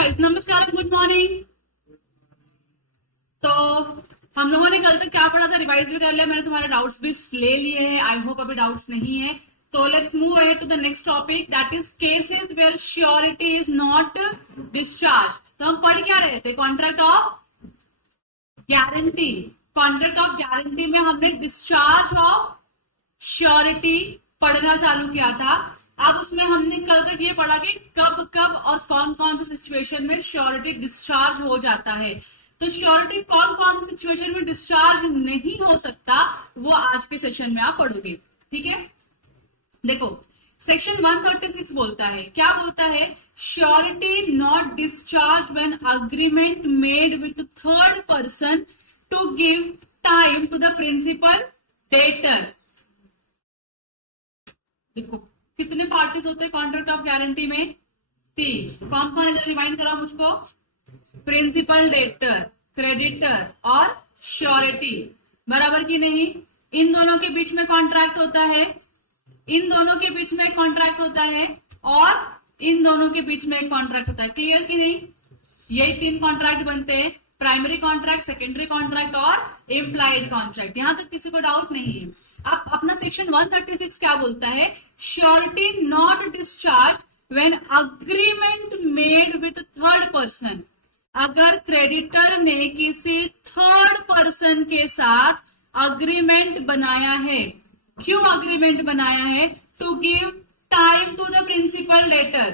Guys, नमस्कार, good morning. तो हम लोगों ने कल तक क्या पढ़ा था, रिवाइज भी कर लिया मैंने, तुम्हारे डाउट्स भी ले लिए हैं। आई होप अभी डाउट्स नहीं है। तो let's move ahead to the next topic, that is cases where surety is not discharge. तो हम पढ़ क्या रहे थे, contract of guarantee. Contract of guarantee में हमने डिस्चार्ज ऑफ श्योरिटी पढ़ना चालू किया था। अब उसमें हमने कल तक ये पढ़ा कि कब कब और कौन कौन से सिचुएशन में श्योरिटी डिस्चार्ज हो जाता है। तो श्योरिटी कौन कौन सी सिचुएशन में डिस्चार्ज नहीं हो सकता वो आज के सेशन में आप पढ़ोगे, ठीक है। देखो, सेक्शन 136 बोलता है, क्या बोलता है, surety not discharge when agreement made with third person to give time to the principal debtor. देखो कितने पार्टीज होते हैं कॉन्ट्रैक्ट ऑफ गारंटी में, 3। कौन कौन है, रिमाइंड कराओ मुझको, प्रिंसिपल डेटर, क्रेडिटर और श्योरिटी, बराबर की नहीं। इन दोनों के बीच में कॉन्ट्रैक्ट होता है, इन दोनों के बीच में कॉन्ट्रैक्ट होता है और इन दोनों के बीच में एक कॉन्ट्रैक्ट होता है, क्लियर की नहीं। यही 3 कॉन्ट्रैक्ट बनते हैं, प्राइमरी कॉन्ट्रैक्ट, सेकेंडरी कॉन्ट्रैक्ट और इम्प्लाइड कॉन्ट्रैक्ट। यहां तक किसी को डाउट नहीं है। अब अपना सेक्शन 136 क्या बोलता है, surety not discharge when agreement made with third person. अगर क्रेडिटर ने किसी थर्ड पर्सन के साथ अग्रीमेंट बनाया है, क्यों अग्रीमेंट बनाया है, to give time to the principal debtor,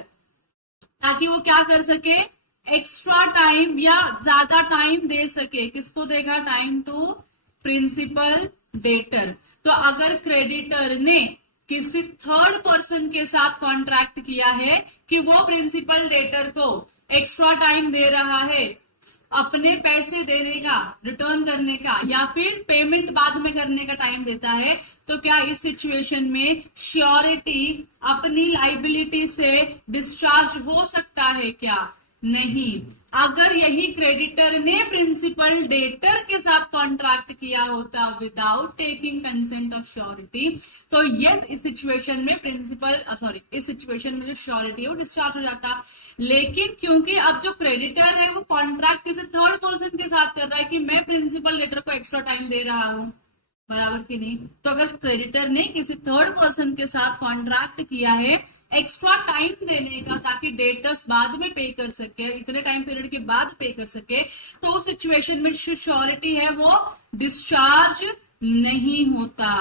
ताकि वो क्या कर सके, एक्स्ट्रा टाइम या ज्यादा टाइम दे सके। किसको देगा, टाइम टू प्रिंसिपल डेटर। तो अगर क्रेडिटर ने किसी थर्ड पर्सन के साथ कॉन्ट्रैक्ट किया है कि वो प्रिंसिपल डेटर को एक्स्ट्रा टाइम दे रहा है अपने पैसे देने का, रिटर्न करने का, या फिर पेमेंट बाद में करने का टाइम देता है, तो क्या इस सिचुएशन में श्योरिटी अपनी लाइबिलिटी से डिस्चार्ज हो सकता है, क्या नहीं। अगर यही क्रेडिटर ने प्रिंसिपल डेटर के साथ कॉन्ट्रैक्ट किया होता without taking consent of surety, तो यस, इस सिचुएशन में इस सिचुएशन में जो श्योरिटी है वो डिस्चार्ज हो जाता। लेकिन क्योंकि अब जो क्रेडिटर है वो कॉन्ट्रैक्ट किसी थर्ड पर्सन के साथ कर रहा है कि मैं प्रिंसिपल डेटर को एक्स्ट्रा टाइम दे रहा हूं, बराबर की नहीं। तो अगर क्रेडिटर ने किसी थर्ड पर्सन के साथ कॉन्ट्रैक्ट किया है एक्स्ट्रा टाइम देने का ताकि डेटर्स बाद में पे कर सके, इतने टाइम पीरियड के बाद पे कर सके, तो उस सिचुएशन में जो श्योरिटी है वो डिस्चार्ज नहीं होता,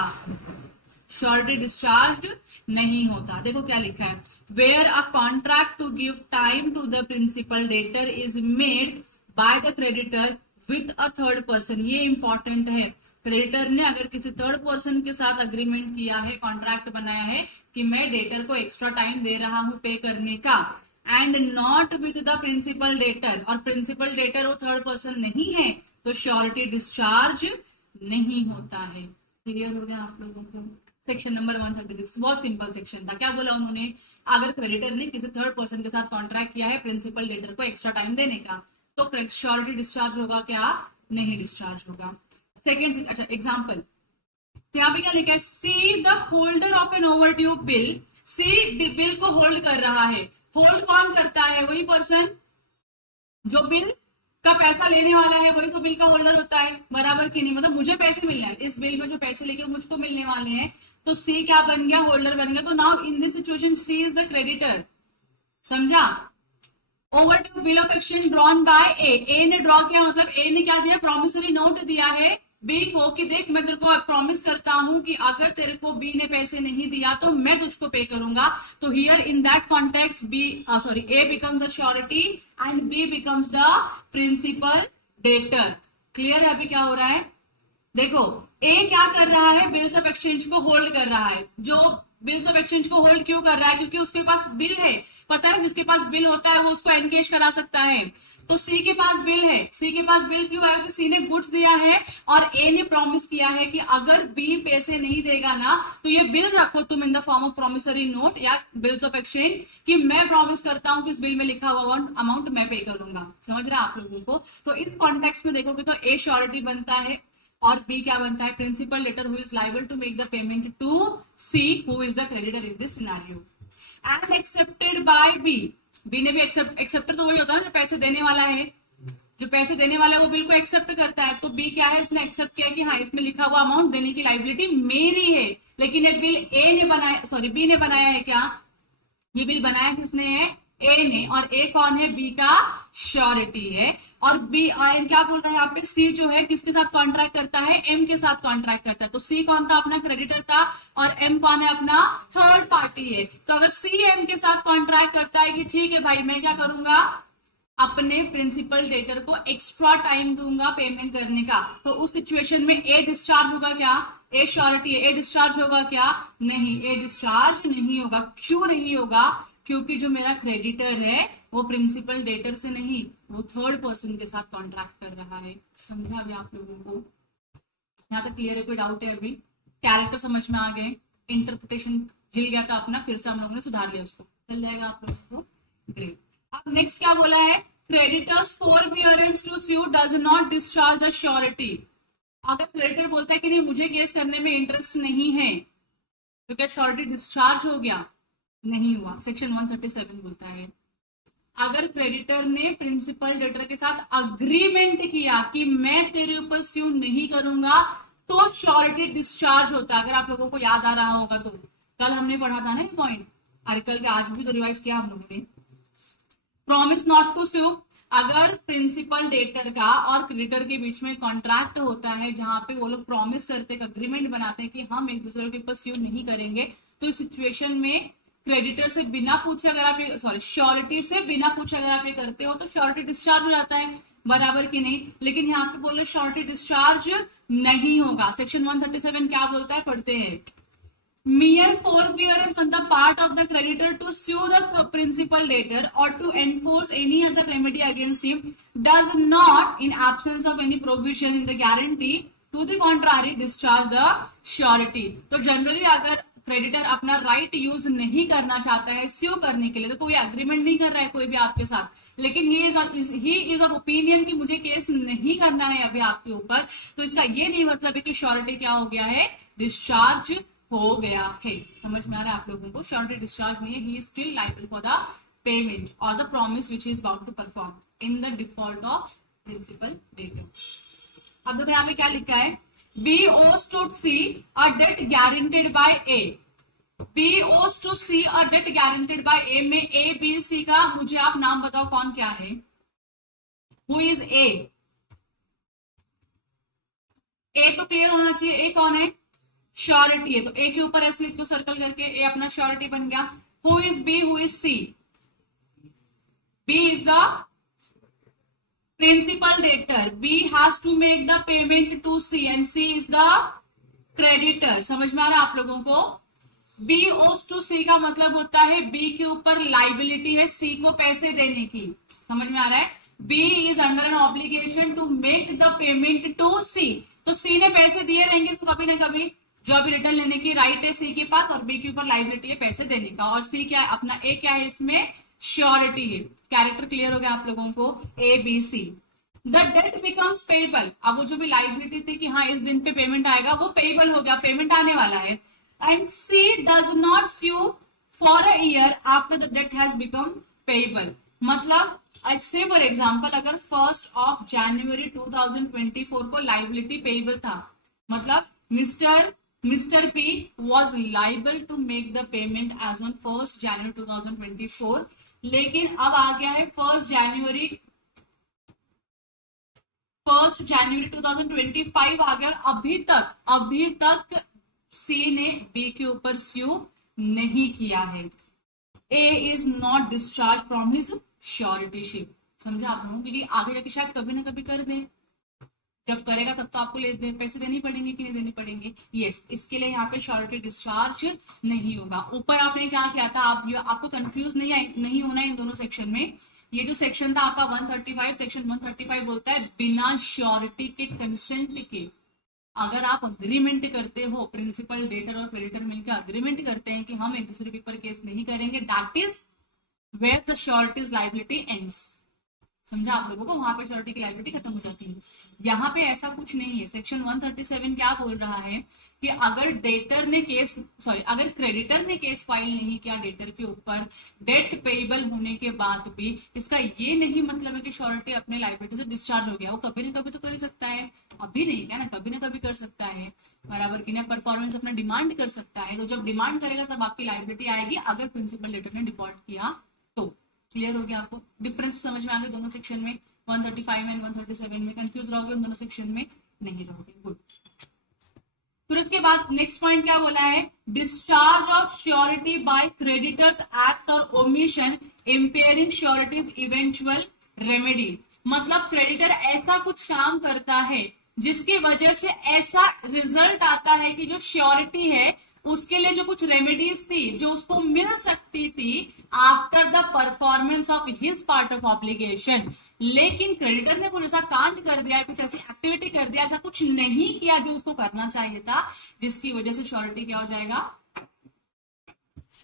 श्योरिटी डिस्चार्ज नहीं होता। देखो क्या लिखा है, where a contract to give time to the principal debtor is made by the creditor with a third person. ये इंपॉर्टेंट है, क्रेडिटर ने अगर किसी थर्ड पर्सन के साथ अग्रीमेंट किया है, कॉन्ट्रैक्ट बनाया है कि मैं डेटर को एक्स्ट्रा टाइम दे रहा हूं पे करने का, and not with the principal debtor, और प्रिंसिपल डेटर वो थर्ड पर्सन नहीं है, तो श्योरिटी डिस्चार्ज नहीं होता है। क्लियर हो गया आप लोगों को। सेक्शन नंबर 136 बहुत सिंपल सेक्शन था। क्या बोला उन्होंने, अगर क्रेडिटर ने किसी थर्ड पर्सन के साथ कॉन्ट्रैक्ट किया है प्रिंसिपल डेटर को एक्स्ट्रा टाइम देने का, तो श्योरिटी डिस्चार्ज होगा, क्या नहीं डिस्चार्ज होगा। सेकेंड, अच्छा एग्जाम्पल, तो यहाँ पे क्या लिखा है, C the holder of an overdue bill. C bill को होल्ड कर रहा है, होल्ड कौन करता है, वही पर्सन जो बिल का पैसा लेने वाला है, वही तो बिल का होल्डर होता है, बराबर की नहीं। मतलब मुझे पैसे मिलना है, इस बिल में जो पैसे लेके मुझको मिलने वाले हैं, तो सी क्या बन गया, होल्डर बन गया। तो now in this situation C is the creditor, समझा। Overdue bill of exchange drawn by A ने ड्रॉ किया, मतलब ए ने क्या दिया, प्रॉमिसरी नोट दिया है बी को कि देख मैं तेरे को प्रॉमिस करता हूं कि अगर तेरे को बी ने पैसे नहीं दिया तो मैं तुझको पे करूंगा। तो here in that context A becomes the surety and B becomes the principal debtor. Clear है अभी क्या हो रहा है। देखो ए क्या कर रहा है, बिल्स ऑफ एक्सचेंज को होल्ड कर रहा है। जो बिल्स ऑफ एक्सचेंज को होल्ड क्यों कर रहा है, क्योंकि उसके पास बिल है। पता है जिसके पास बिल होता है वो उसको एनकेश करा सकता है। तो सी के पास बिल है, सी के पास बिल क्यों है, क्योंकि सी ने गुड्स दिया है और ए ने प्रॉमिस किया है कि अगर बी पैसे नहीं देगा ना तो ये बिल रखो तुम in the form of promissory note या बिल्स ऑफ एक्सचेंज कि मैं प्रॉमिस करता हूं कि इस बिल में लिखा हुआ अमाउंट मैं पे करूंगा। समझ रहा है आप लोगों को। तो इस कॉन्टेक्स्ट में देखोगे तो ए श्योरिटी बनता है और बी क्या बनता है, principal letter who is liable to make the payment to C who is the creditor in this scenario and accepted by B. B ने भी एक्सेप्टर तो वही होता है ना जो पैसे देने वाला है, जो पैसे देने वाला है वो बिल को एक्सेप्ट करता है। तो बी क्या है, उसने एक्सेप्ट किया कि हाँ इसमें लिखा हुआ अमाउंट देने की लाइबिलिटी मेरी है। लेकिन ये बिल बी ने बनाया है क्या, ये बिल बनाया किसने है, ए ने, और ए कौन है, बी का श्योरिटी है। और बी क्या बोल रहा है यहाँ पे, सी जो है किसके साथ कॉन्ट्रैक्ट करता है, एम के साथ कॉन्ट्रैक्ट करता है। तो सी कौन था, अपना क्रेडिटर था, और एम कौन है, अपना थर्ड पार्टी है। तो अगर सी एम के साथ कॉन्ट्रैक्ट करता है कि ठीक है भाई मैं क्या करूंगा, अपने प्रिंसिपल डेटर को एक्स्ट्रा टाइम दूंगा पेमेंट करने का, तो उस सिचुएशन में ए डिस्चार्ज होगा क्या, ए श्योरिटी है, ए डिस्चार्ज होगा क्या, नहीं, ए डिस्चार्ज नहीं होगा। क्यों नहीं होगा, क्योंकि जो मेरा क्रेडिटर है वो प्रिंसिपल डेटर से नहीं, वो थर्ड पर्सन के साथ कॉन्ट्रैक्ट कर रहा है। समझा अभी आप लोगों को, यहाँ तक क्लियर है, कोई डाउट है अभी, कैरेक्टर समझ में आ गए, इंटरप्रिटेशन हिल गया था अपना, फिर से हम लोगों ने सुधार लिया उसको, चल जाएगा आप लोगों को, ग्रेट। अब नेक्स्ट क्या बोला है, creditor's forbearance to sue does not discharge the surety. अगर क्रेडिटर बोलता है कि नहीं मुझे केस करने में इंटरेस्ट नहीं है, तो क्या श्योरिटी डिस्चार्ज हो गया, नहीं हुआ। सेक्शन 137 बोलता है अगर क्रेडिटर ने प्रिंसिपल डेटर के साथ अग्रीमेंट किया कि मैं तेरे ऊपर स्यू नहीं करूंगा, तो श्योरिटी डिस्चार्ज होता है। अगर आप लोगों को याद आ रहा होगा तो कल हमने पढ़ा था ना ये पॉइंट, आर्टिकल के आज भी तो रिवाइज किया हम लोगों ने। प्रॉमिस नॉट टू स्यू, अगर प्रिंसिपल डेटर का और क्रेडिटर के बीच में कॉन्ट्रैक्ट होता है जहां पे वो लोग प्रॉमिस करते हैं, अग्रीमेंट बनाते हैं कि हम एक दूसरे के ऊपर स्यू नहीं करेंगे, तो इस सिचुएशन में क्रेडिटर से बिना पूछे अगर आप श्योरिटी से बिना पूछे अगर आप ये करते हो तो श्योरिटी डिस्चार्ज हो जाता है, बराबर की नहीं। लेकिन यहाँ पे बोले श्योरिटी डिस्चार्ज नहीं होगा। सेक्शन 137 क्या बोलता है, पढ़ते हैं, mere forbearance on the part of the creditor to sue the principal debtor or to enforce any other remedy against him does not, in absence of any provision in the guarantee to the contrary, discharge the surety। तो generally अगर creditor अपना right use नहीं करना चाहता है स्यू करने के लिए, तो कोई एग्रीमेंट नहीं कर रहा है कोई भी आपके साथ, लेकिन ही इज ऑफ ओपिनियन कि मुझे केस नहीं करना है अभी आपके ऊपर, तो इसका ये नहीं मतलब है कि श्योरिटी क्या हो गया है, डिस्चार्ज हो गया है। समझ में आ रहा है आप लोगों को, श्योरिटी डिस्चार्ज नहीं है, he is still liable for the payment और the promise which is about to perform in the default of principal debtor. अब देखो यहाँ पे क्या लिखा है, B owes to C a debt guaranteed by A। B owes to C a debt guaranteed by A में A, B, C का मुझे आप नाम बताओ कौन क्या है, Who is A? A तो क्लियर होना चाहिए, A कौन है, श्योरिटी है, तो A के ऊपर ऐसे लिख दो सर्कल करके, A अपना श्योरिटी बन गया। Who is B? Who is C? B is the principal debtor, B has to make the payment to C and C is the creditor। समझ में आ रहा है आप लोगों को, B owes to C का मतलब होता है B के ऊपर लाइबिलिटी है C को पैसे देने की। समझ में आ रहा है, B is under an obligation to make the payment to C। तो C ने पैसे दिए रहेंगे तो कभी ना कभी जो अभी रिटर्न लेने की राइट है C के पास, और B के ऊपर लाइबिलिटी है पैसे देने का, और C क्या है, अपना A क्या है, इसमें श्योरिटी है। कैरेक्टर क्लियर हो गया आप लोगों को, A B C। The debt becomes payable, अब वो जो भी लाइबिलिटी थी कि हाँ इस दिन पे पेमेंट आएगा, वो पेएबल हो गया, पेमेंट आने वाला है। And C does not sue for a year after the date has become payable. मतलब से फॉर एग्जाम्पल अगर 1 जनवरी 2024 को लाइबिलिटी पेएबल था, मतलब mister P was liable to make the payment as on 1 January 2024, लेकिन अब आ गया है 1 जनवरी 2025 आ गया, अभी तक C ने B के ऊपर स्यू नहीं किया है। A is not discharged from his श्योरिटीशिप। समझा आप लोगों, क्योंकि आगे जाके शायद कभी ना कभी कर दे, जब करेगा तब तो आपको पैसे देने पड़ेंगे कि नहीं देने पड़ेंगे, यस, इसके लिए यहाँ पे श्योरिटी डिस्चार्ज नहीं होगा। ऊपर आपने क्या किया था, आपको कंफ्यूज नहीं होना इन दोनों सेक्शन में। ये जो सेक्शन था आपका 135, सेक्शन 135 बोलता है बिना श्योरिटी के कंसेंट के अगर आप अग्रीमेंट करते हो, प्रिंसिपल डेटर और क्रेडिटर मिलकर अग्रीमेंट करते हैं कि हम एक दूसरे के ऊपर केस नहीं करेंगे, that is where the surety's liability ends. समझा आप लोगों को, वहां पे श्योरिटी की लायबिलिटी खत्म हो जाती है। यहाँ पे ऐसा कुछ नहीं है। सेक्शन 137 क्या बोल रहा है कि अगर अगर क्रेडिटर ने केस फाइल नहीं किया डेटर के ऊपर, डेट पेएबल होने के बाद भी, इसका ये नहीं मतलब है कि श्योरिटी अपने लायबिलिटी से डिस्चार्ज हो गया। वो कभी ना कभी तो कर ही सकता है, अभी नहीं क्या ना, कभी ना कभी कर सकता है, बराबर की ना। परफॉर्मेंस अपना डिमांड कर सकता है, तो जब डिमांड करेगा तब आपकी लायबिलिटी आएगी, अगर प्रिंसिपल डेटर ने डिफॉल्ट किया तो। क्लियर हो गया आपको? डिफरेंस समझ में आ गया दोनों सेक्शन में, 135 में 137 में? कंफ्यूज रहोगे उन दोनों सेक्शन में? नहीं रहोगे, गुड। फिर उसके बाद नेक्स्ट पॉइंट क्या बोला है, discharge of surety by creditor's act और omission impairing surety's eventual remedy. मतलब क्रेडिटर ऐसा कुछ काम करता है जिसकी वजह से ऐसा रिजल्ट आता है कि जो श्योरिटी है उसके लिए जो कुछ रेमेडीज थी जो उसको मिल सकती थी after the performance of his part of obligation, लेकिन क्रेडिटर ने कुछ ऐसा कांड कर दिया, कुछ ऐसी एक्टिविटी कर दिया, ऐसा कुछ नहीं किया जो उसको करना चाहिए था, जिसकी वजह से श्योरिटी क्या हो जाएगा,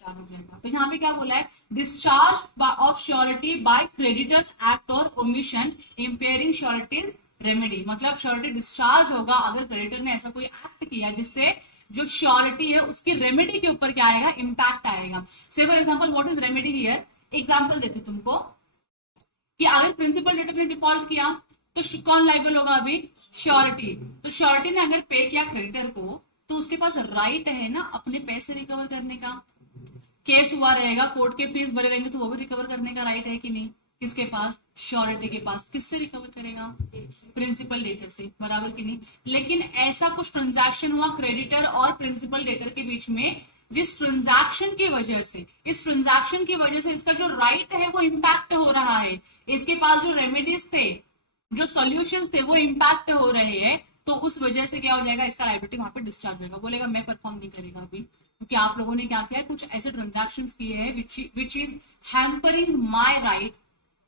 हो जाएगा। तो यहाँ पे क्या बोला है, discharge of surety by creditor's act और ओमिशन इंपेयरिंग श्योरिटीज रेमेडी। मतलब श्योरिटी डिस्चार्ज होगा अगर क्रेडिटर ने ऐसा कोई एक्ट किया जिससे जो श्योरिटी है उसकी रेमेडी के ऊपर क्या आएगा, इंपैक्ट आएगा। से for example what is remedy here, example देती हूं तुमको कि अगर प्रिंसिपल डेटर ने डिफॉल्ट किया तो कौन लायबल होगा, अभी श्योरिटी। तो श्योरिटी ने अगर पे किया क्रेडिटर को तो उसके पास राइट है ना अपने पैसे रिकवर करने का। केस हुआ रहेगा, कोर्ट के फीस भरे रहेंगे तो वो भी रिकवर करने का राइट है कि नहीं, किसके पास, श्योरिटी के पास। किससे रिकवर करेगा, प्रिंसिपल डेटर से, बराबर की नहीं। लेकिन ऐसा कुछ ट्रांजैक्शन हुआ क्रेडिटर और प्रिंसिपल डेटर के बीच में जिस ट्रांजैक्शन की वजह से, इस ट्रांजैक्शन की वजह से इसका जो राइट है वो इम्पैक्ट हो रहा है, इसके पास जो रेमेडीज थे, जो सॉल्यूशंस थे वो इम्पैक्ट हो रहे हैं, तो उस वजह से क्या हो जाएगा, इसका लायबिलिटी वहां पे डिस्चार्ज होगा। बोलेगा मैं परफॉर्म नहीं करेगा अभी, क्योंकि आप लोगों ने क्या किया है, कुछ ऐसे ट्रांजैक्शन किए हैं which is hampering my right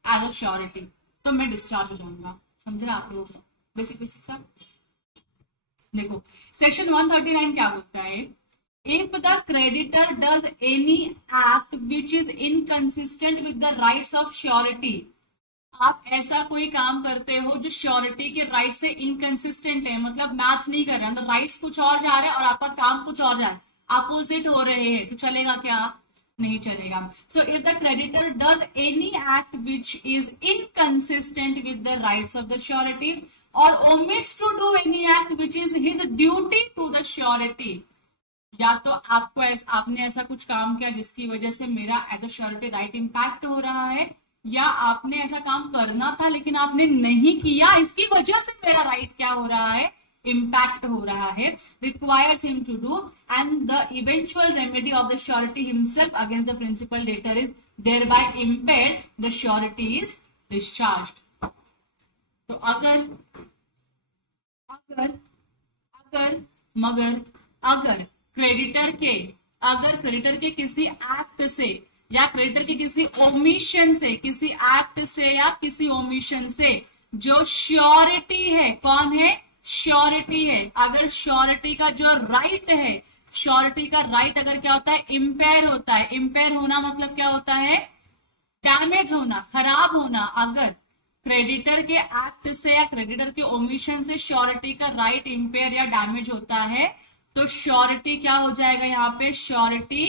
as a surety, तो मैं डिस्चार्ज हो जाऊंगा। समझ रहे आप लोग, बेसिक सब। देखो सेक्शन 139 क्या बोलता है, if the creditor does any act which is inconsistent with the rights of surety. आप ऐसा कोई काम करते हो जो श्योरिटी के राइट से इनकंसिस्टेंट है, मतलब मैच नहीं कर रहा है, राइट्स कुछ और जा रहे हैं और आपका काम कुछ और जा रहा है, अपोजिट हो रहे हैं, तो चलेगा क्या, नहीं चलेगा। So if the creditor does any act which is inconsistent with the rights of the surety और omits to do any act which is his duty to the surety, या तो आपने ऐसा कुछ काम किया जिसकी वजह से मेरा as a surety right impact हो रहा है, या आपने ऐसा काम करना था लेकिन आपने नहीं किया, इसकी वजह से मेरा राइट क्या हो रहा है, इम्पैक्ट हो रहा है, requires him to do, and the eventual remedy of the surety himself against the principal debtor is thereby impaired, the surety is discharged। तो अगर क्रेडिटर के किसी एक्ट से या क्रेडिटर के किसी ओमिशन से, किसी एक्ट से या किसी ओमिशन से जो श्योरिटी है, कौन है, श्योरिटी है, अगर श्योरिटी का जो राइट है, श्योरिटी का राइट अगर क्या होता है, इम्पेयर होता है। इम्पेयर होना मतलब क्या होता है, डैमेज होना, खराब होना। अगर क्रेडिटर के एक्ट से या क्रेडिटर के ओमिशन से श्योरिटी का राइट इम्पेयर या डैमेज होता है तो श्योरिटी क्या हो जाएगा, यहाँ पे श्योरिटी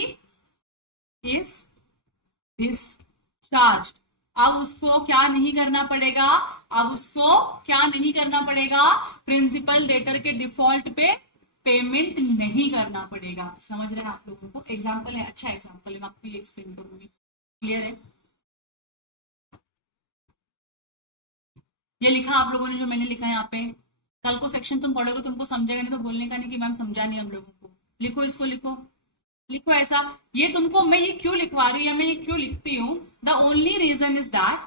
इज डिस्चार्ज। अब उसको क्या नहीं करना पड़ेगा, प्रिंसिपल डेटर के डिफॉल्ट पे पेमेंट नहीं करना पड़ेगा। समझ रहे हैं आप लोगों को? एग्जांपल है, अच्छा एग्जांपल है, मैं आपको ये एक्सप्लेन करूंगी। क्लियर है? ये लिखा आप लोगों ने जो मैंने लिखा है यहाँ पे, कल को सेक्शन तुम पढ़ोगे तुमको समझेगा नहीं तो बोलने का नहीं कि मैम समझा नहीं हम लोगों को। लिखो इसको, लिखो ऐसा। ये तुमको मैं ये क्यों लिखवा रही हूँ या मैं ये क्यों लिखती हूँ, the only reason is that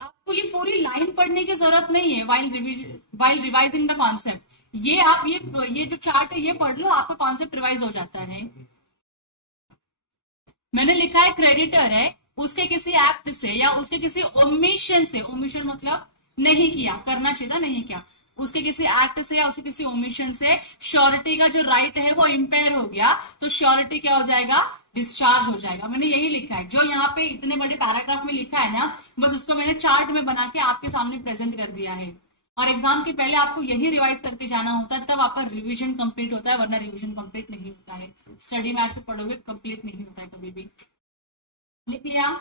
आपको ये पूरी लाइन पढ़ने की जरूरत नहीं है वाइल रिवाइजिंग द कॉन्सेप्ट। ये आप ये जो चार्ट है ये पढ़ लो, आपका कॉन्सेप्ट रिवाइज हो जाता है। मैंने लिखा है क्रेडिटर है, उसके किसी एक्ट से या उसके किसी ओमिशन से, ओमिशन मतलब नहीं किया, करना चाहिए था नहीं किया, उसके किसी एक्ट से या उसके किसी ओमिशन से श्योरिटी का जो राइट है वो इम्पेयर हो गया, तो श्योरिटी क्या हो जाएगा, डिस्चार्ज हो जाएगा। मैंने यही लिखा है, जो यहाँ पे इतने बड़े पैराग्राफ में लिखा है ना, बस उसको मैंने चार्ट में बना के आपके सामने प्रेजेंट कर दिया है। और एग्जाम के पहले आपको यही रिवाइज करके जाना होता है, तब आपका रिवीजन कंप्लीट होता है, वरना रिवीजन कंप्लीट नहीं होता है। स्टडी मैथ से पढ़ोगे कंप्लीट नहीं होता है कभी भी। लिख लिया,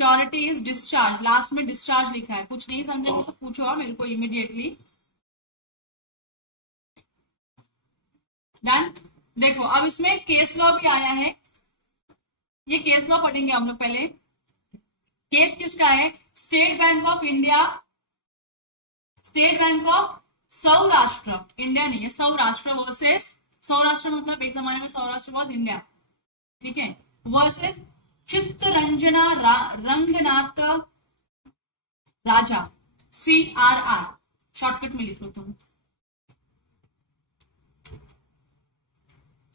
श्योरिटी इज डिस्चार्ज, लास्ट में डिस्चार्ज लिखा है। कुछ नहीं समझेंगे तो पूछो मेरे को इमीडिएटली। डन। देखो अब इसमें केस लॉ भी आया है, ये केस लॉ पढ़ेंगे हम लोग पहले। केस किसका है, state bank of India, state bank of Saurashtra, India नहीं है, सौराष्ट्र वर्सेस, सौराष्ट्र मतलब एक जमाने में सौराष्ट्र वॉज इंडिया, ठीक है, वर्सेस चित्तरंजना रंगनाथ राजा, CRR, शॉर्टकट में लिख लो तुम,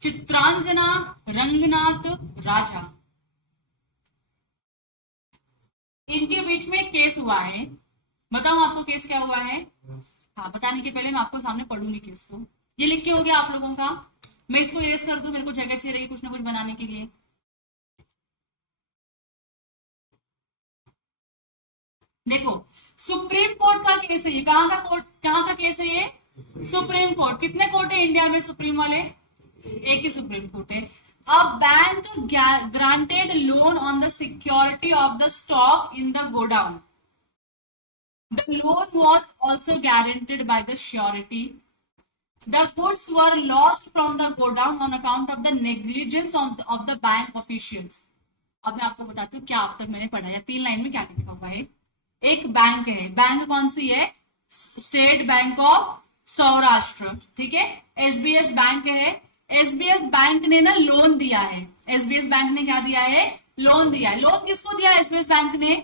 चित्रांजना रंगनाथ राजा। इनके बीच में केस हुआ है। बताऊं आपको केस क्या हुआ है? हाँ, बताने के पहले मैं आपको सामने पढ़ूंगी केस को। ये लिख के हो गया आप लोगों का? मैं इसको इरेज कर दूं, मेरे को जगह चाहिए रहेगी कुछ ना कुछ बनाने के लिए। देखो सुप्रीम कोर्ट का केस है ये। कहां का कोर्ट, कहां का केस है ये? Supreme court. कितने कोर्ट है इंडिया में सुप्रीम वाले? एक ही सुप्रीम कोर्ट है। A bank granted loan on the security of the stock in the godown. The loan was also guaranteed by the surety. The goods were lost from the godown on account of the negligence of the bank officials. अब मैं आपको बताती हूँ क्या अब तक मैंने पढ़ा है। 3 लाइन में क्या लिखा हुआ है। एक बैंक है, बैंक कौन सी है? स्टेट बैंक ऑफ सौराष्ट्र, ठीक है। SBS बैंक है। SBS बैंक ने ना लोन दिया है। SBS बैंक ने क्या दिया है? लोन दिया है। लोन किसको दिया है SBS बैंक ने?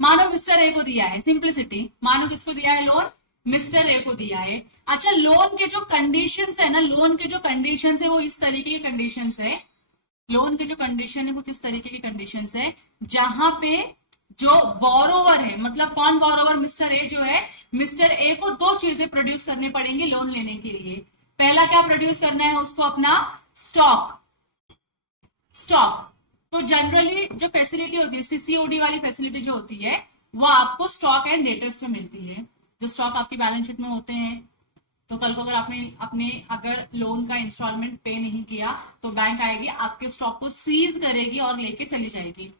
मानो मिस्टर ए को दिया है। सिंप्लिसिटी, मानो किसको दिया है लोन? मिस्टर ए को दिया है। अच्छा, लोन के जो कंडीशंस है ना, लोन के जो कंडीशंस है वो इस तरीके के कंडीशंस है। लोन के जो कंडीशन है कुछ इस तरीके के कंडीशंस है, जहां पे जो बोरोवर है, मतलब कौन बोरोवर? मिस्टर ए जो है, मिस्टर ए को 2 चीजें प्रोड्यूस करनी पड़ेंगी लोन लेने के लिए। पहला क्या प्रोड्यूस करना है उसको? अपना स्टॉक। स्टॉक तो जनरली जो फैसिलिटी होती है, CCOD वाली फैसिलिटी जो होती है, वो आपको स्टॉक एंड डेटर्स में मिलती है। जो स्टॉक आपकी बैलेंस शीट में होते हैं, तो कल को अगर आपने अपने अगर लोन का इंस्टॉलमेंट पे नहीं किया तो बैंक आएगी, आपके स्टॉक को सीज करेगी और लेके चली जाएगी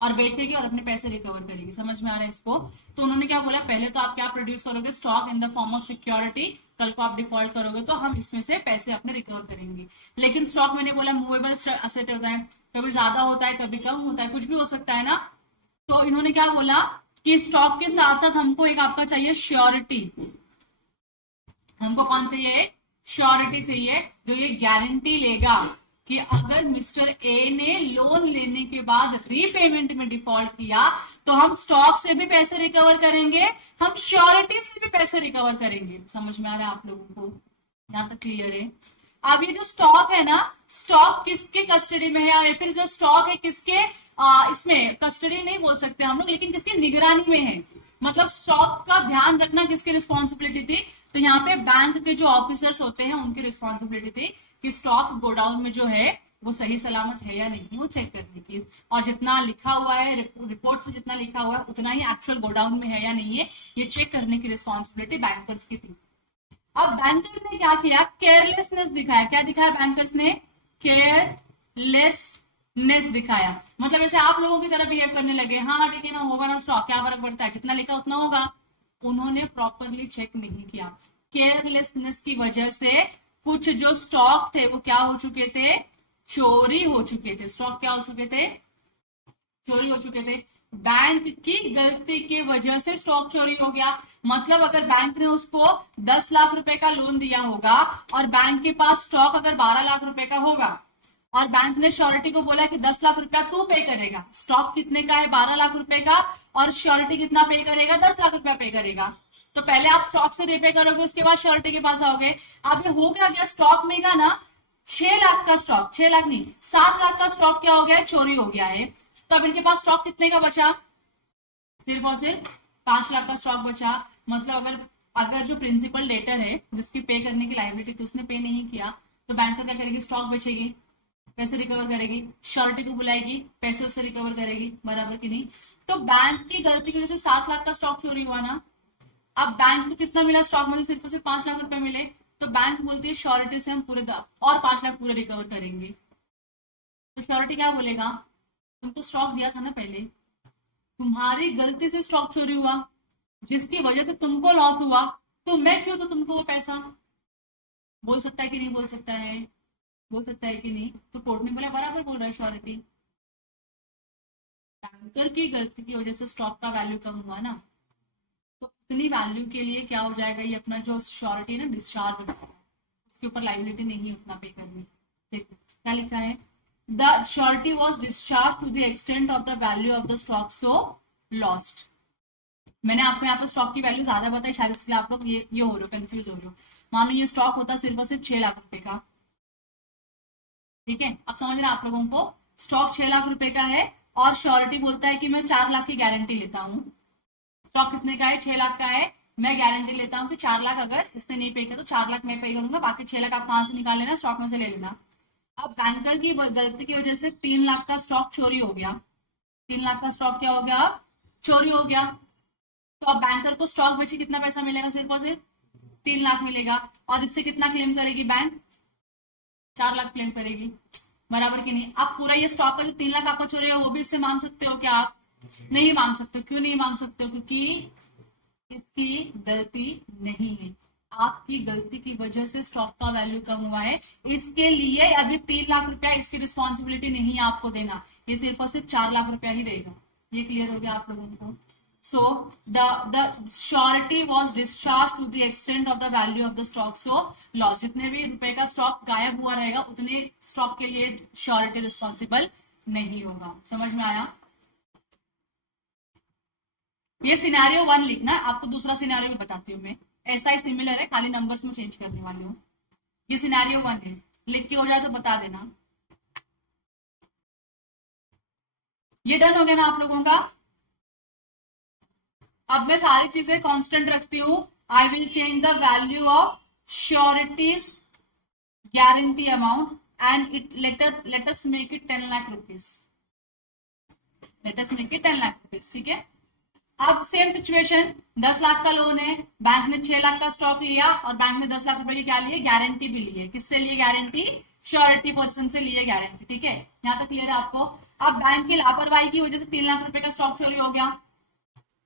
और बेचेगी और अपने पैसे रिकवर करेगी। समझ में आ रहा है इसको? तो उन्होंने क्या बोला, पहले तो आप क्या प्रोड्यूस करोगे? Stock in the form of security. कल को आप डिफॉल्ट करोगे तो हम इसमें से पैसे अपने रिकवर करेंगे। लेकिन स्टॉक मैंने बोला मूवेबल असेट होता है, कभी ज्यादा होता है कभी कम होता है, कुछ भी हो सकता है ना। तो इन्होंने क्या बोला कि स्टॉक के साथ साथ हमको एक आपका चाहिए श्योरिटी। हमको कौन चाहिए? श्योरिटी चाहिए, जो ये गारंटी लेगा कि अगर मिस्टर ए ने लोन लेने के बाद रीपेमेंट में डिफॉल्ट किया तो हम स्टॉक से भी पैसे रिकवर करेंगे, हम श्योरिटी से भी पैसे रिकवर करेंगे। समझ में आ रहा है आप लोगों को? यहां तक क्लियर है? अब ये जो स्टॉक है ना, स्टॉक किसके कस्टडी में है, या फिर जो स्टॉक है किसके इसमें कस्टडी नहीं बोल सकते हम लोग, लेकिन किसकी निगरानी में है, मतलब स्टॉक का ध्यान रखना किसकी रिस्पॉन्सिबिलिटी थी? तो यहाँ पे बैंक के जो ऑफिसर्स होते हैं उनकी रिस्पॉन्सिबिलिटी थी कि स्टॉक गोडाउन में जो है वो सही सलामत है या नहीं, वो चेक करने की। और जितना लिखा हुआ है रिपोर्ट्स में, जितना लिखा हुआ है उतना ही एक्चुअल गोडाउन में है या नहीं है, ये चेक करने की रिस्पॉन्सिबिलिटी बैंकर्स की थी। अब बैंकर ने क्या किया? केयरलेसनेस दिखाया। क्या दिखाया बैंकर्स ने? केयरलेसनेस दिखाया। मतलब ऐसे आप लोगों की तरह बिहेव करने लगे, हाँ ठीक है ना, होगा ना स्टॉक, क्या फर्क पड़ता है, जितना लिखा उतना होगा। उन्होंने प्रॉपरली चेक नहीं किया। केयरलेसनेस की वजह से कुछ जो स्टॉक थे वो क्या हो चुके थे? चोरी हो चुके थे। स्टॉक क्या हो चुके थे? चोरी हो चुके थे। बैंक की गलती की वजह से स्टॉक चोरी हो गया। मतलब अगर बैंक ने उसको 10 लाख रुपए का लोन दिया होगा और बैंक के पास स्टॉक अगर 12 लाख रुपए का होगा और बैंक ने श्योरिटी को बोला कि 10 लाख रुपया तू पे करेगा, स्टॉक कितने का है? 12 लाख रुपए का, और श्योरिटी कितना पे करेगा? 10 लाख रुपया पे करेगा। तो पहले आप स्टॉक से रिपे करोगे, उसके बाद श्योरिटी के पास आओगे। अब ये हो गया स्टॉक में का ना 6 लाख का स्टॉक, 6 लाख नहीं 7 लाख का स्टॉक क्या हो गया? चोरी हो गया है। तो अब इनके पास स्टॉक कितने का बचा? सिर्फ और सिर्फ 5 लाख का स्टॉक बचा, मतलब अगर जो प्रिंसिपल डेटर है जिसकी पे करने की लायबिलिटी थी उसने पे नहीं किया, तो बैंकर क्या करेगी, स्टॉक बेचेगी, पैसे रिकवर करेगी, श्योरिटी को बुलाएगी, पैसे उससे रिकवर करेगी, बराबर की नहीं। तो बैंक की गलती की वजह से 7 लाख का स्टॉक चोरी हुआ ना। अब बैंक को कितना मिला स्टॉक में, सिर्फ और सिर्फ 5 लाख रुपए मिले, तो बैंक बोलती है श्योरिटी से हम पूरे और 5 लाख पूरे रिकवर करेंगे। तो श्योरिटी क्या बोलेगा, तुमको स्टॉक दिया था ना पहले, तुम्हारी गलती से स्टॉक चोरी हुआ जिसकी वजह से तुमको लॉस हुआ, तो मैं क्यों तो तुमको वो पैसा। बोल सकता है कि नहीं बोल सकता है, बोल सकता है कि नहीं। तो कोर्ट ने बोला बराबर बोल रहा है श्योरिटी। बैंकर की गलती की वजह से स्टॉक का वैल्यू कम हुआ ना, तो उतनी वैल्यू के लिए क्या हो जाएगा, ये अपना जो श्योरिटी ना डिस्चार्ज हो जाएगा, उसके ऊपर लाइबिलिटी नहीं उतना पे करनी। देखो क्या लिखा है, the surety was discharge to the extent of the value of the stock so lost. मैंने आपको यहाँ पर स्टॉक की वैल्यू ज्यादा बताई, शायद इसलिए आप लोग ये हो रहे हो, कंफ्यूज हो रहे हो। मान लो ये स्टॉक होता सिर्फ और सिर्फ 6 लाख रुपए का, ठीक है। अब समझ रहे हैं आप लोगों को, स्टॉक 6 लाख रुपए का है और श्योरिटी बोलता है कि मैं 4 लाख की गारंटी लेता हूँ। स्टॉक कितने का है, 6 लाख का है, मैं गारंटी लेता हूँ कि 4 लाख अगर इसने नहीं पे किया तो 4 लाख मैं पे करूंगा, बाकी 6 लाख आप कहां से निकाल लेना, स्टॉक में से ले लेना। अब बैंकर की गलती की वजह से 3 लाख का स्टॉक चोरी हो गया, 3 लाख का स्टॉक क्या हो गया, अब चोरी हो गया। तो अब बैंकर को स्टॉक बेचे कितना पैसा मिलेगा, सिर्फ और सिर्फ 3 लाख मिलेगा, और इससे कितना क्लेम करेगी बैंक, 4 लाख क्लेम करेगी, बराबर की नहीं। आप पूरा ये स्टॉक का जो 3 लाख आपका चोरी है वो भी इससे मांग सकते हो क्या, आप नहीं मांग सकते हो। क्यों नहीं मांग सकते हो, क्योंकि इसकी गलती नहीं है, आपकी गलती की वजह से स्टॉक का वैल्यू कम हुआ है, इसके लिए अभी 3 लाख रुपया इसकी रिस्पॉन्सिबिलिटी नहीं है आपको देना, ये सिर्फ और सिर्फ 4 लाख रुपया ही देगा। ये क्लियर हो गया आप लोगों को। So the surety was discharged to the extent of the value of the stock. So loss, जितने भी रुपए का स्टॉक गायब हुआ रहेगा उतने स्टॉक के लिए श्योरिटी रिस्पॉन्सिबल नहीं होगा। समझ में आया। ये सिनेरियो 1 लिखना, आपको दूसरा सिनेरियो भी बताती हूँ मैं, ऐसा ही सिमिलर है, खाली नंबर्स में चेंज करने वाली हूँ। ये सिनेरियो 1 है, लिख के हो जाए तो बता देना। ये डन हो गया ना आप लोगों का। अब मैं सारी चीजें कांस्टेंट रखती हूँ। I will change the value of sureties guarantee amount and it let us make it 10 lakh rupees, let us make it 10 lakh rupees, ठीक है। अब सेम सिचुएशन, 10 लाख का लोन है, बैंक ने 6 लाख का स्टॉक लिया और बैंक ने 10 लाख रुपए की क्या लिए, गारंटी भी ली है। किससे लिए गारंटी, श्योरिटी पर्सन से लिए गारंटी, ठीक है। यहाँ तक क्लियर है आपको। अब बैंक की लापरवाही की वजह से 3 लाख रुपए का स्टॉक चोरी हो गया,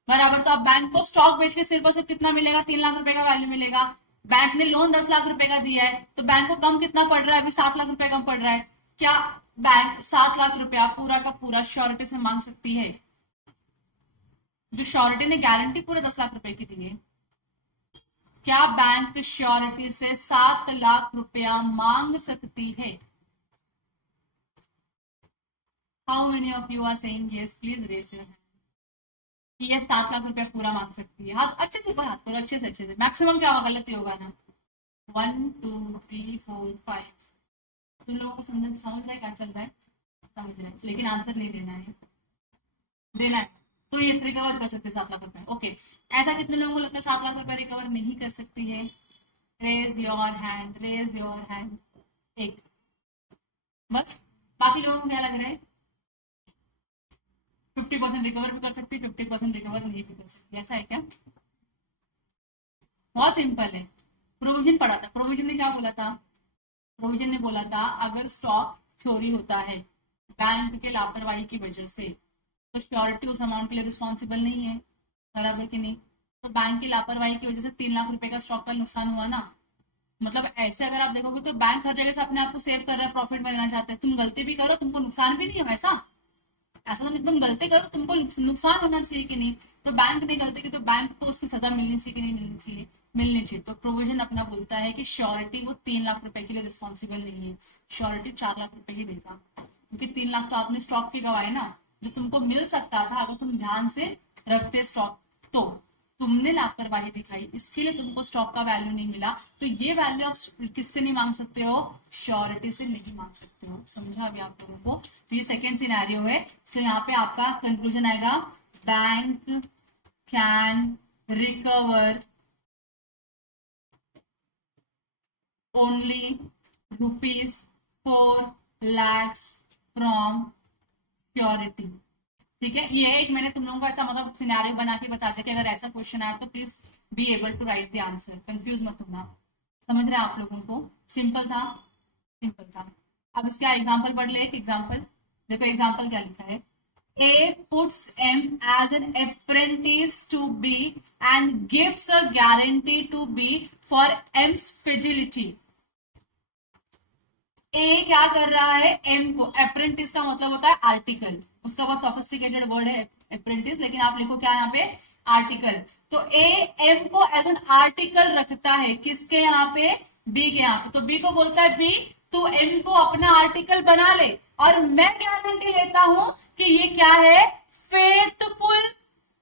बराबर। तो अब बैंक को स्टॉक बेच के सिर्फ और सिर्फ कितना मिलेगा, 3 लाख रुपए का वैल्यू मिलेगा। बैंक ने लोन 10 लाख रुपए का दिया है, तो बैंक को कम कितना पड़ रहा है, अभी 7 लाख रुपए कम पड़ रहा है। क्या बैंक 7 लाख रुपया पूरा का पूरा श्योरिटी से मांग सकती है, जो श्योरिटी ने गारंटी पूरे 10 लाख रुपए की दी है, क्या बैंक श्योरिटी से 7 लाख रुपया मांग सकती है? How many of you are saying yes, please raise your hand. ये 7 लाख रुपया पूरा मांग सकती है, हाथ अच्छे से ऊपर हाथ करो, अच्छे से मैक्सिमम क्या होगा, गलती होगा ना। 1 2 3 4 5, तुम लोगों को समझ रहा है क्या चल रहा है, समझ रहा है, लेकिन आंसर नहीं देना है, देना है तो ये रिकवर कर सकते हैं 7 लाख रुपए। ओके, ऐसा कितने लोगों को लगता है 7 लाख रुपए रिकवर नहीं कर सकती है? Raise your hand, raise your hand. एक बस, बाकी लोगों को क्या लग रहा है? 50% रिकवर भी कर सकती है, 50% रिकवर नहीं भी कर सकती, ऐसा है क्या? बहुत सिंपल है। प्रोविजन पढ़ा था, प्रोविजन ने क्या बोला था, प्रोविजन ने बोला था अगर स्टॉक चोरी होता है बैंक के लापरवाही की वजह से, तो श्योरिटी उस अमाउंट के लिए रिस्पॉन्सिबल नहीं है, बराबर कि नहीं। तो बैंक की लापरवाही की वजह से 3 लाख रुपए का स्टॉक का नुकसान हुआ ना। मतलब ऐसे अगर आप देखोगे तो बैंक हर जगह से अपने आप को सेव कर रहा है, प्रॉफिट में लेना चाहते हैं। तुम गलती भी करो तुमको नुकसान भी नहीं हो, ऐसा तो एकदम गलती करो तुमको नुकसान होना चाहिए कि नहीं। तो बैंक ने गलती की तो बैंक को उसकी सजा मिलनी चाहिए कि नहीं मिलनी चाहिए, मिलनी चाहिए। तो प्रोविजन अपना बोलता है कि श्योरिटी वो 3 लाख रुपए के लिए रिस्पॉन्सिबल नहीं है, श्योरिटी 4 लाख रुपए ही देगा, क्योंकि 3 लाख तो आपने स्टॉक की गवाए ना, जो तुमको मिल सकता था अगर तुम ध्यान से रखते स्टॉक। तो तुमने लापरवाही दिखाई, इसके लिए तुमको स्टॉक का वैल्यू नहीं मिला। तो ये वैल्यू आप किससे नहीं मांग सकते हो, श्योरिटी से नहीं मांग सकते हो। समझा अभी आप लोगों को? तो ये सेकेंड सिनेरियो है। सो यहाँ पे आपका कंक्लूजन आएगा bank can recover only ₹4 lakhs from surety. ठीक है, ये एक मैंने तुम लोगों को ऐसा मतलब सिनेरियो बना के बता दिया कि अगर ऐसा क्वेश्चन आया तो please be able to write the answer, confuse मत होना। समझ रहे हैं आप लोगों को? सिंपल था, सिंपल था। अब इसका एग्जांपल पढ़ ले। एक एग्जांपल देखो, एग्जांपल क्या लिखा है। A puts M as an apprentice to B and gives a guarantee to B for M's fidelity. A क्या कर रहा है? M को, अप्रेंटिस का मतलब होता है आर्टिकल, उसका बहुत सोफिस्टिकेटेड वर्ड है अप्रेंटिस, लेकिन आप लिखो क्या यहाँ पे? आर्टिकल। तो A M को एज एन आर्टिकल रखता है, किसके यहाँ पे? B के यहाँ पे। तो B को बोलता है B तू M को अपना आर्टिकल बना ले और मैं गारंटी लेता हूं कि ये क्या है? फेथफुल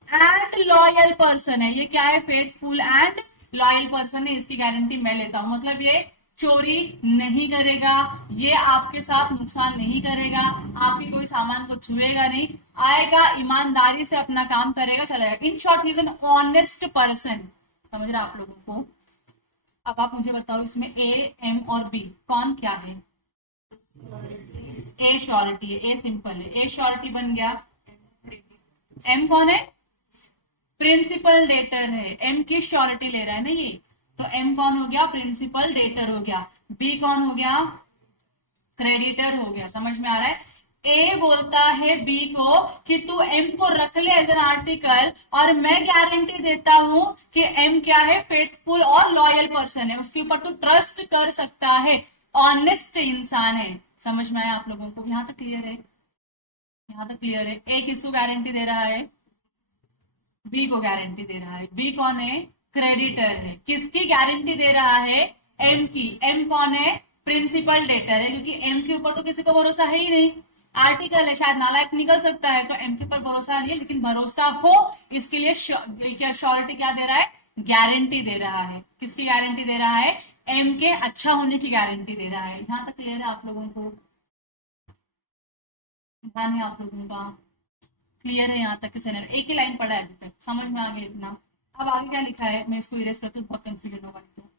एंड लॉयल पर्सन है। ये क्या है? फेथफुल एंड लॉयल पर्सन है, इसकी गारंटी मैं लेता हूं। मतलब ये चोरी नहीं करेगा, ये आपके साथ नुकसान नहीं करेगा, आपके कोई सामान को छुएगा नहीं, आएगा ईमानदारी से अपना काम करेगा, चलेगा। In short he is an honest person. समझ रहे आप लोगों को? अब आप मुझे बताओ इसमें ए, एम और बी कौन क्या है? ए श्योरिटी है, ए सिंपल है, ए श्योरिटी बन गया। एम कौन है? प्रिंसिपल डेटर है, एम की श्योरिटी ले रहा है ना ये, तो एम कौन हो गया? प्रिंसिपल डेटर हो गया। बी कौन हो गया? क्रेडिटर हो गया। समझ में आ रहा है? ए बोलता है बी को कि तू एम को रख ले एज एन आर्टिकल और मैं गारंटी देता हूं कि एम क्या है? फेथफुल और लॉयल पर्सन है, उसके ऊपर तू ट्रस्ट कर सकता है, ऑनेस्ट इंसान है। समझ में आया आप लोगों को? यहां तक क्लियर है? यहां तक क्लियर है? ए किसको गारंटी दे रहा है? बी को गारंटी दे रहा है। बी कौन है? क्रेडिटर है। किसकी गारंटी दे रहा है? एम की। एम कौन है? प्रिंसिपल डेटर है, क्योंकि एम के ऊपर तो किसी को भरोसा है ही नहीं, आर्टिकल है, शायद नालायक निकल सकता है, तो एम के ऊपर भरोसा नहीं है, लेकिन भरोसा हो इसके लिए क्या श्योरिटी क्या दे रहा है? गारंटी दे रहा है। किसकी गारंटी दे रहा है? एम के अच्छा होने की गारंटी दे रहा है। यहां तक क्लियर है आप लोगों को? ध्यान है आप लोगों का? क्लियर है यहाँ तक के सिनेरियो? एक ही लाइन पढ़ा है अभी तक, समझ में आ गया इतना? अब आगे क्या लिखा है? मैं इसको इरेज करती हूँ, बहुत कंफ्यूजन होगा नहीं तो।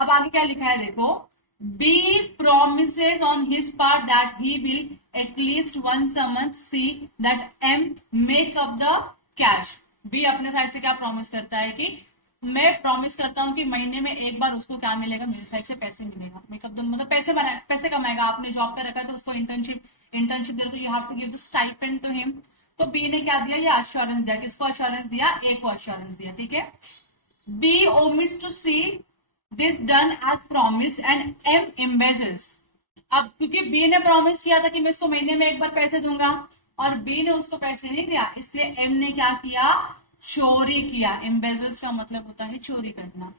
अब आगे क्या लिखा है देखो। B promises on his part that he will at least once a month see that M make up the cash. B अपने साइड से क्या प्रॉमिस करता है कि मैं प्रॉमिस करता हूं कि महीने में एक बार उसको क्या मिलेगा? मेरे साइड से पैसे मिलेगा, मेकअप द मतलब पैसे कमाएगा। आपने जॉब पे रखा है तो उसको इंटर्नशिप दे, तो you have to give the stipend to him. तो बी ने क्या दिया? ये अश्योरेंस दिया। किसको अश्योरेंस दिया? ए को अश्योरेंस दिया। ठीक है। B omits to see this done as promised and M embezzles. अब क्योंकि बी ने प्रॉमिस किया था कि मैं इसको महीने में एक बार पैसे दूंगा और बी ने उसको पैसे नहीं दिया, इसलिए एम ने क्या किया? चोरी किया। एम्बेजल्स का मतलब होता है चोरी करना।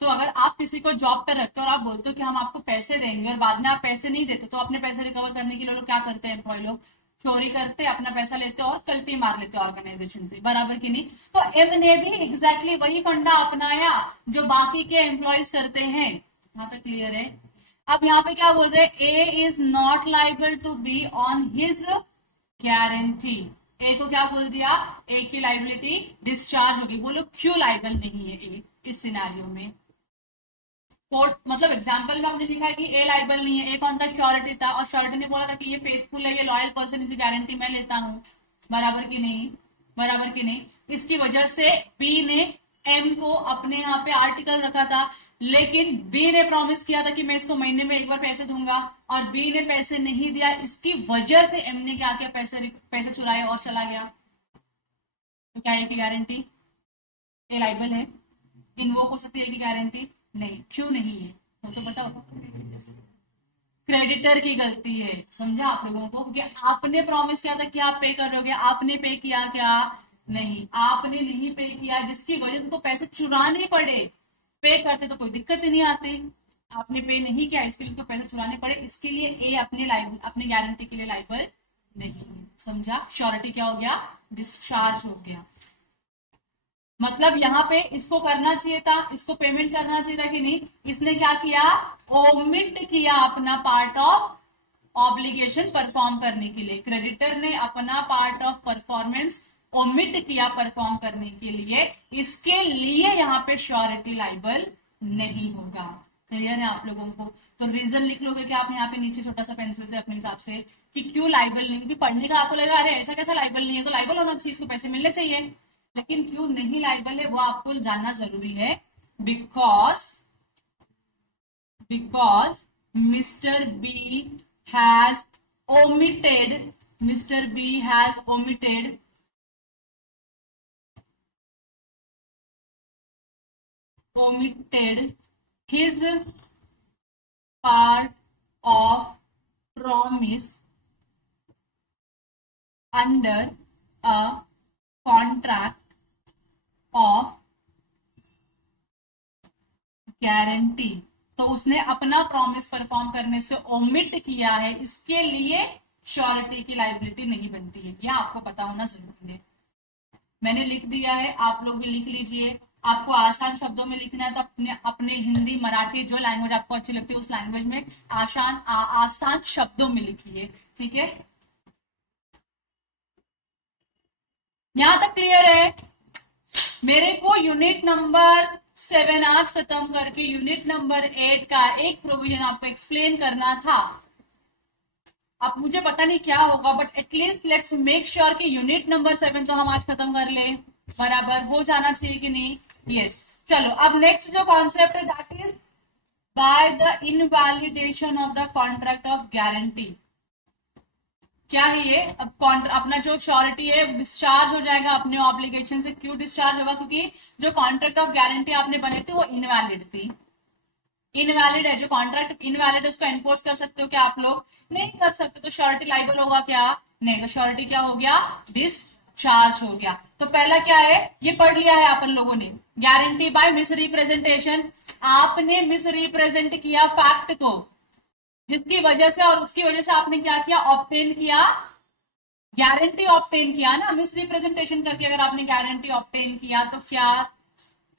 तो अगर आप किसी को जॉब पे रखते हो और आप बोलते हो कि हम आपको पैसे देंगे और बाद में आप पैसे नहीं देते, तो अपने पैसे रिकवर करने के लिए लोग क्या करते हैं? एम्प्लॉय लोग चोरी करते, अपना पैसा लेते और कल्टी मार लेते ऑर्गेनाइजेशन से, बराबर की नहीं? तो एम ने भी एग्जैक्टली वही फंडा अपनाया जो बाकी के एम्प्लॉयज करते हैं। यहाँ तक क्लियर है? अब यहाँ पे क्या बोल रहे हैं? A is not liable to B on his guarantee. A को क्या बोल दिया? ए की लाइबिलिटी डिस्चार्ज होगी। बोलो क्यों लाइबल नहीं है ए इस सिनेरियो में? कोर्ट मतलब एग्जाम्पल में हमने लिखा है कि ए लाइबल नहीं है। ए कौन था? श्योरिटी था, और श्योरिटी ने बोला था कि ये फेथफुल है, ये लॉयल पर्सन, इसकी गारंटी मैं लेता हूं। बराबर की नहीं? बराबर की नहीं? इसकी वजह से बी ने एम को अपने यहाँ पे आर्टिकल रखा था, लेकिन बी ने प्रॉमिस किया था कि मैं इसको महीने में एक बार पैसे दूंगा और बी ने पैसे नहीं दिया। इसकी वजह से एम ने क्या किया? पैसे चुराए और चला गया। तो क्या ए की गारंटी? ए लाइबल है? इन्वोक हो सकती है ए की गारंटी? नहीं। क्यों नहीं है वो तो बताओ। क्रेडिटर की गलती है। समझा आप लोगों को? क्योंकि आपने प्रॉमिस किया था कि आप पे करोगे, आपने पे किया क्या? नहीं, आपने नहीं पे किया, जिसकी वजह से उनको पैसे चुराने पड़े। पे करते तो कोई दिक्कत ही नहीं आती, आपने पे नहीं किया इसके लिए उसको पैसे चुराने पड़े। इसके लिए ए अपने गारंटी के लिए लाइबल नहीं है। समझा? श्योरिटी क्या हो गया? डिस्चार्ज हो गया। मतलब यहाँ पे इसको करना चाहिए था, इसको पेमेंट करना चाहिए था कि नहीं? इसने क्या किया? ओमिट किया अपना पार्ट ऑफ ऑब्लिगेशन परफॉर्म करने के लिए। क्रेडिटर ने अपना पार्ट ऑफ परफॉर्मेंस ओमिट किया परफॉर्म करने के लिए, इसके लिए यहाँ पे श्योरिटी लाइबल नहीं होगा। क्लियर है आप लोगों को? तो रीजन लिख लोगे कि आप यहाँ पे नीचे छोटा सा पेंसिल से अपने हिसाब से कि क्यों लाइबल नहीं, क्योंकि पढ़ने का आपको लगा अरे ऐसा कैसा लाइबल नहीं है, तो लाइबल होना चाहिए, इसको पैसे मिलने चाहिए, लेकिन क्यों नहीं लाइबल है वो आपको जानना जरूरी है। Because mister B has omitted his part of promise under a contract of guarantee. तो उसने अपना प्रॉमिस परफॉर्म करने से ओमिट किया है, इसके लिए श्योरिटी की लाइबिलिटी नहीं बनती है। यह आपको पता होना जरूरी है। मैंने लिख दिया है, आप लोग भी लिख लीजिए। आपको आसान शब्दों में लिखना है तो अपने हिंदी मराठी जो लैंग्वेज आपको अच्छी लगती है उस लैंग्वेज में आसान शब्दों में लिखिए, ठीक है? यहां तक क्लियर है? मेरे को यूनिट नंबर 7 आज खत्म करके यूनिट नंबर 8 का एक प्रोविजन आपको एक्सप्लेन करना था। अब मुझे पता नहीं क्या होगा, but at least let's make sure कि यूनिट नंबर 7 तो हम आज खत्म कर ले। बराबर हो जाना चाहिए कि नहीं? यस। चलो अब नेक्स्ट जो कॉन्सेप्ट है that is by the invalidation of the contract of guarantee. क्या है ये? अब अपना जो श्योरिटी है डिस्चार्ज हो जाएगा अपने ऑब्लिगेशन से। क्यों डिस्चार्ज होगा? क्योंकि जो कॉन्ट्रैक्ट ऑफ गारंटी आपने बनाई थी वो इनवैलिड थी। इनवैलिड है, जो कॉन्ट्रैक्ट इनवैलिड है उसको एनफोर्स कर सकते हो क्या आप लोग? नहीं कर सकते। तो श्योरिटी लाइबल होगा क्या? नहीं। तो श्योरिटी क्या हो गया? डिस्चार्ज हो गया। तो पहला क्या है ये पढ़ लिया है अपन लोगों ने, गारंटी बाय मिस रिप्रेजेंटेशन। आपने मिस रिप्रेजेंट किया फैक्ट को, जिसकी वजह से और उसकी वजह से आपने क्या किया? ऑब्टेन किया, गारंटी ऑब्टेन किया ना। मिस रिप्रेजेंटेशन करके अगर आपने गारंटी ऑब्टेन किया तो क्या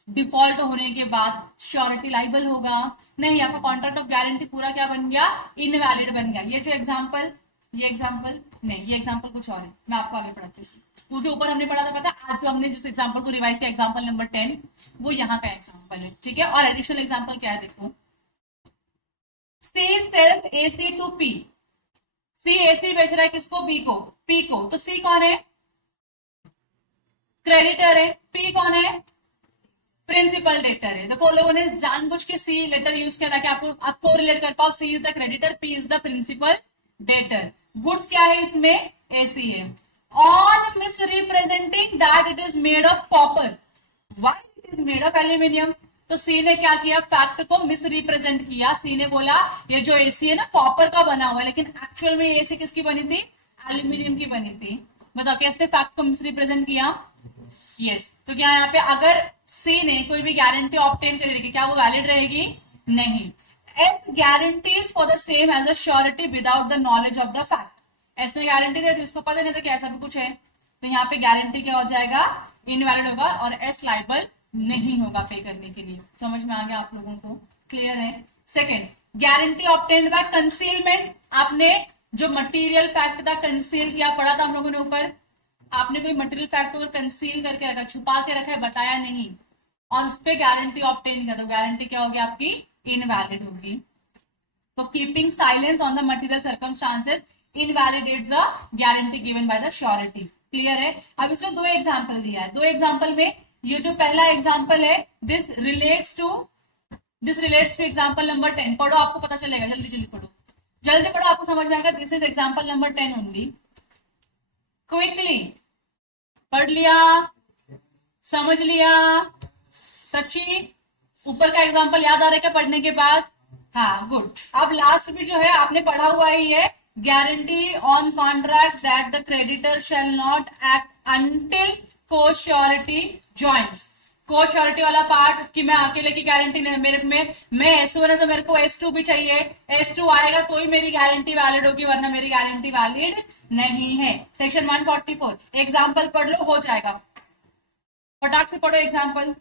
डिफॉल्ट होने के बाद श्योरिटी लाइबल होगा? नहीं। आपका कॉन्ट्रैक्ट ऑफ गारंटी पूरा क्या बन गया? इनवैलिड बन गया। ये जो एग्जांपल, ये एग्जांपल नहीं, ये एग्जांपल कुछ और है, मैं आपको आगे पढ़ाती हूँ। वो जो ऊपर हमने पढ़ा था पता, आज जो हमने जिस एग्जांपल को रिवाइज किया एग्जांपल नंबर 10, वो यहाँ का एग्जांपल है, ठीक है? और एडिशनल एग्जांपल क्या है देखो। C sells AC to P। C AC बेच रहा है किसको? B को। P को। तो C कौन है? क्रेडिटर है। P कौन है? प्रिंसिपल डेटर है। देखो लोगों ने जानबूझ के C लेटर यूज किया ताकि आपको रिलेट कर पाओ। C is the creditor, P is the principal debtor. Goods क्या है इसमें? AC है। On mis representing that it is made of copper, why it is made of aluminium. तो सी ने क्या किया? फैक्ट को मिस रिप्रेजेंट किया। सी ने बोला ये जो एसी है ना कॉपर का बना हुआ है, लेकिन एक्चुअल में एसी किसकी बनी थी? एल्यूमिनियम की बनी थी। बताओ कैसे फैक्ट को मिस रिप्रेजेंट किया? यस। तो क्या यहाँ पे अगर सी ने कोई भी गारंटी ऑब्टेन करेगी क्या वो वैलिड रहेगी? नहीं। S guarantees for the same as a surety without the knowledge of the fact. S ने गारंटी दे दी, उसको पता नहीं था कि ऐसा भी कुछ है, तो यहाँ पे गारंटी क्या हो जाएगा? इनवैलिड होगा और एस लाइबल नहीं होगा पे करने के लिए। समझ में आ गया आप लोगों को? क्लियर है? Second, guarantee obtained by concealment. आपने जो मटेरियल फैक्ट था कंसील किया, पढ़ा था हम लोगों ने ऊपर। आपने कोई मटेरियल फैक्ट को कंसील करके रखा, छुपा के रखा है, बताया नहीं, और उस पर गारंटी ऑब्टेन किया, तो गारंटी क्या होगी आपकी? इनवैलिड होगी। तो keeping silence on the material circumstances invalidates the guarantee given by the surety. Clear है? अब इसमें दो एग्जाम्पल दिया है। दो एग्जाम्पल में ये जो पहला एग्जाम्पल है this relates to example number 10। पढ़ो, आपको पता चलेगा। जल्दी जल्दी पढ़ो, जल्दी पढ़ो, आपको समझ में आएगा। This is example number 10 only. Quickly पढ़ लिया, समझ लिया? सच्ची ऊपर का एग्जाम्पल याद आ रहा है क्या पढ़ने के बाद? हाँ, गुड। अब लास्ट में जो है आपने पढ़ा हुआ ही है, guarantee on contract that the creditor shall not act until को श्योरिटी ज्वाइंस। को श्योरिटी वाला पार्ट कि मैं अकेले की गारंटी नहीं, मेरे में मैं S1 है तो मेरे को S2 भी चाहिए। S2 आएगा तो ही मेरी गारंटी वैलिड होगी, वरना मेरी गारंटी वैलिड नहीं है। सेक्शन 144 एग्जाम्पल पढ़ लो, हो जाएगा। फटाक से पढ़ो एग्जाम्पल।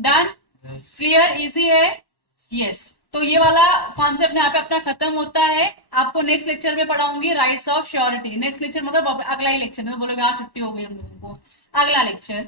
डन? क्लियर? इजी है? यस। तो ये वाला कॉन्सेप्ट यहाँ पे अपना खत्म होता है। आपको नेक्स्ट लेक्चर में पढ़ाऊंगी rights of surety. Next lecture मतलब अगला ही लेक्चर में, तो बोलोगे आज छुट्टी हो गई हम लोगों को, अगला लेक्चर।